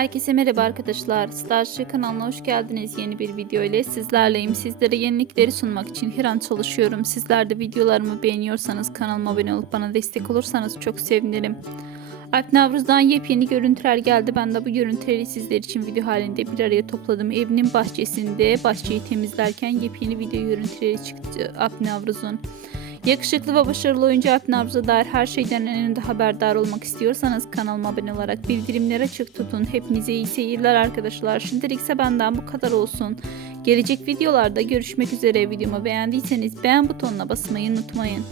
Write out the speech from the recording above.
Herkese merhaba arkadaşlar. Starship kanalına hoş geldiniz. Yeni bir video ile sizlerleyim. Sizlere yenilikleri sunmak için her an çalışıyorum. Sizler de videolarımı beğeniyorsanız kanalıma abone olup bana destek olursanız çok sevinirim. Alp Navruz'dan yepyeni görüntüler geldi. Ben de bu görüntüleri sizler için video halinde bir araya topladım. Evinin bahçesinde bahçeyi temizlerken yepyeni video görüntüleri çıktı Alp Navruz'un. Yakışıklı ve başarılı oyuncu Alp Navruz'a dair her şeyden önünde haberdar olmak istiyorsanız kanalıma abone olarak bildirimleri açık tutun. Hepinize iyi seyirler arkadaşlar. Şimdilik ise benden bu kadar olsun. Gelecek videolarda görüşmek üzere. Videomu beğendiyseniz beğen butonuna basmayı unutmayın.